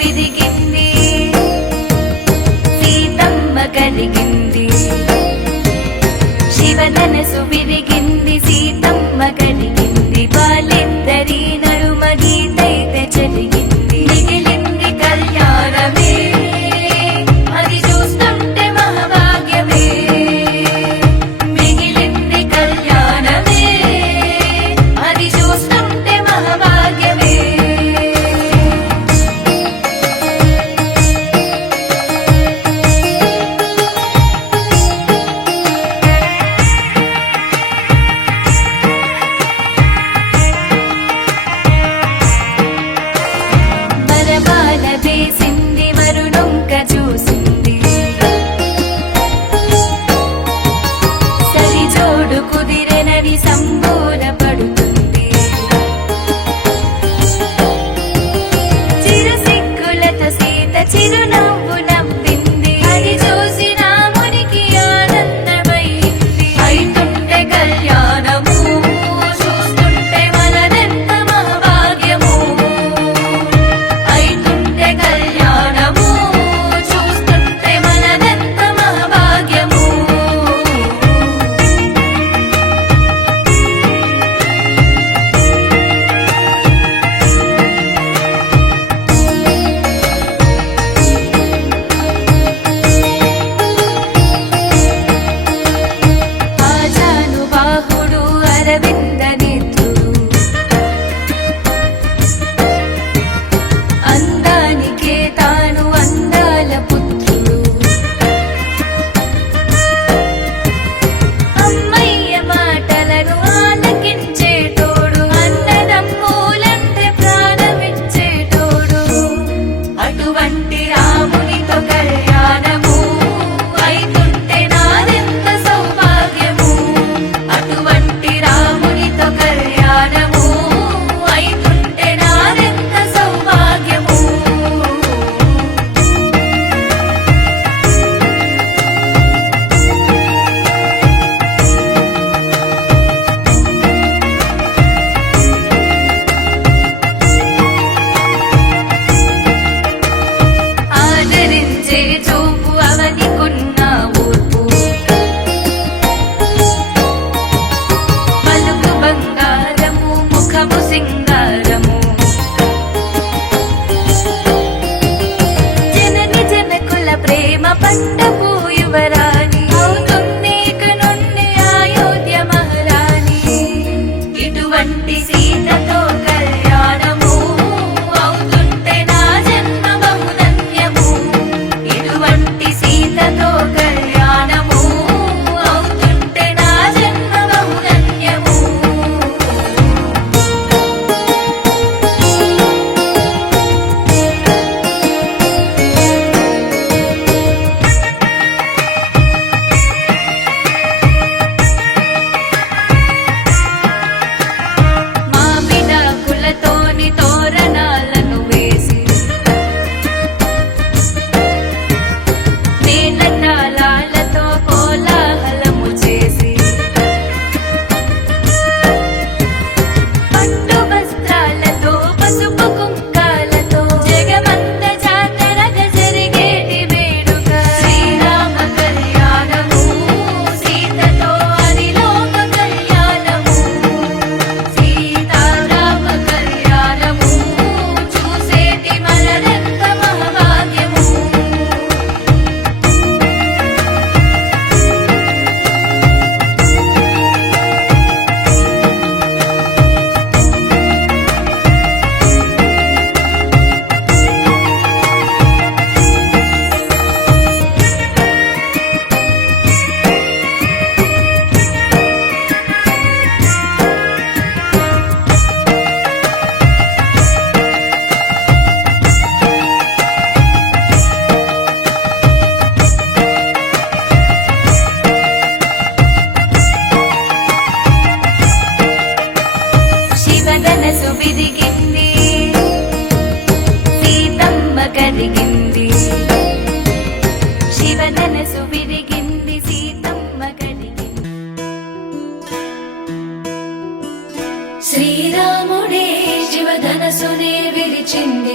విరిగింది సీతమ్మ కలిగింది శివధనసు విరిగింది సీతమ్మ కలిగింది వాళ్ళిద్దరి నడుమ గీతైతే చెరిగింది మిగిలింది కళ్యాణమే అది చూస్తుంటే మహాభాగ్యమే మిగిలింది కళ్యాణమే అది చూస్తుంటే మహాభాగ్యమే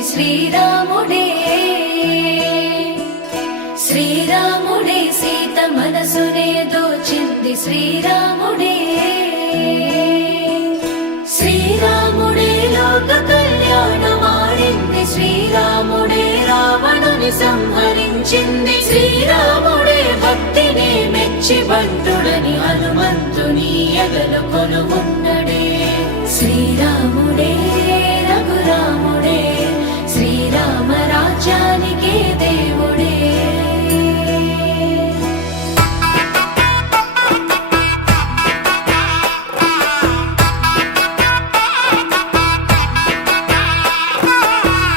శ్రీరాముడే శ్రీరాముడే సీత మనసునే దోచింది శ్రీరాముడే శ్రీరాముడే లోక కళ్యాణమాడింది శ్రీరాముడే రావణుని సంహరించింది శ్రీరాముడే భక్తిని మెచ్చి బంటుడని హనుమంతుని ఎగలు కొలువున్నడే శ్రీరాముడే రఘురాముడే శ్రీరామ రాజ్యానికే దేవుడే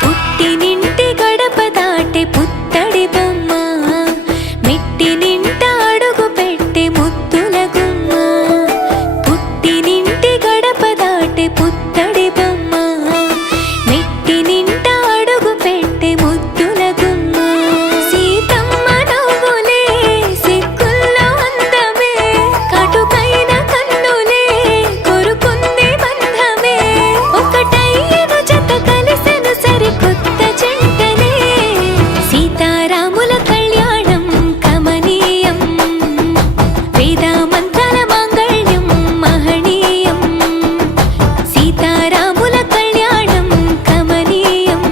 పుట్టినింటి గడప దాటే పుత్తడి బొమ్మ మెట్టి నింట అడుగు పెట్టే ముద్దుల గుమ్మ పుట్టినింటి గడప దాటే పుత్తడి బొమ్మ మెట్టి నింట అడుగు పెట్టే ముద్దుల గుమ్మ సీతమ్మ నవ్వులే సిగ్గుల్లో అందమే కటుకైన కన్నులే కొరుకుంది బంధమే ఒకటయ్యను జత కలిసెను సరికొత్త జంటనే సీతారాముల కళ్యాణం కమనీయం వేదామంతల మాంగళ్యం మహనీయం సీతారాముల కళ్యాణం కమనీయం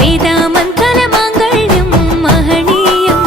వేదామంతల మాంగళ్యం మహనీయం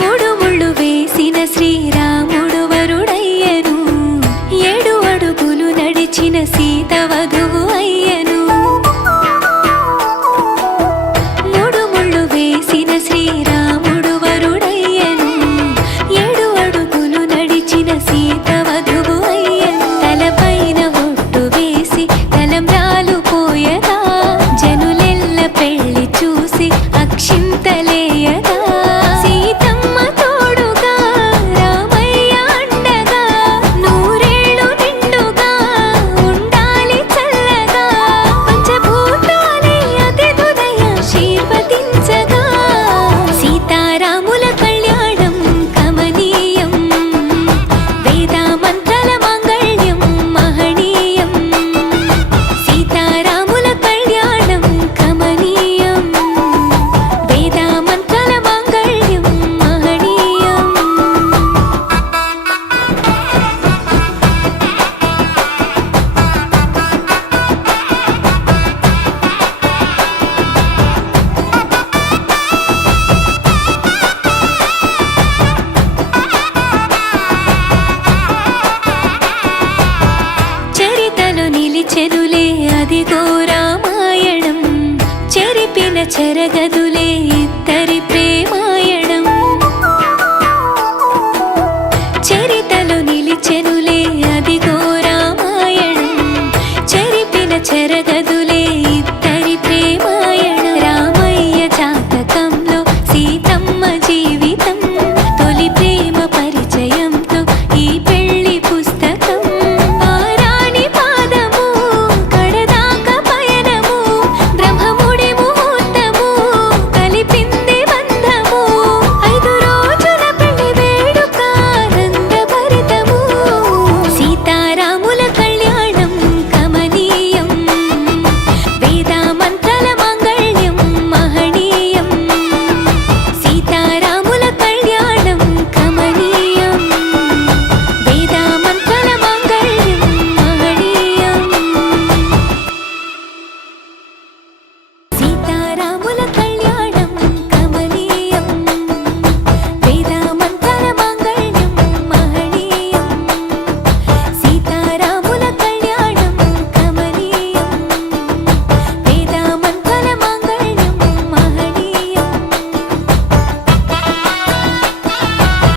మూడు ముళ్ళు వేసిన శ్రీరాముడు వరుడయ్యను 7 అడుగులు నడిచిన సీత వధువు అయ్యను మూడు ముళ్ళు వేసిన శ్రీరాముడు వరుడయ్యను 7 అడుగులు నడిచిన సీత వధువు అయ్యను తలపైన ఒట్టు వేసి తలంబ్రాలు పోయగా జనులెల్ల పెళ్లి చూసి అక్షింతలేయగా సీతమ్మ తోడుగా రామయ్య అండగా నూరేళ్ళు నిండుగా ఉండాలి చల్లగా పంచభూతాలే అతిథులయ ఆశీర్వదించగా సీతారాముల కళ్యాణం కమనీయం వేదామంతల మాంగళ్యం మహనీయం సీతారాముల కళ్యాణం కమనీయం వేదామంతల మాంగళ్యం మహనీయం చరితలు నిలిచెనులే అదిగో రామాయణం చెరిపిన చెరగదులే ఇద్దరి ప్రేమ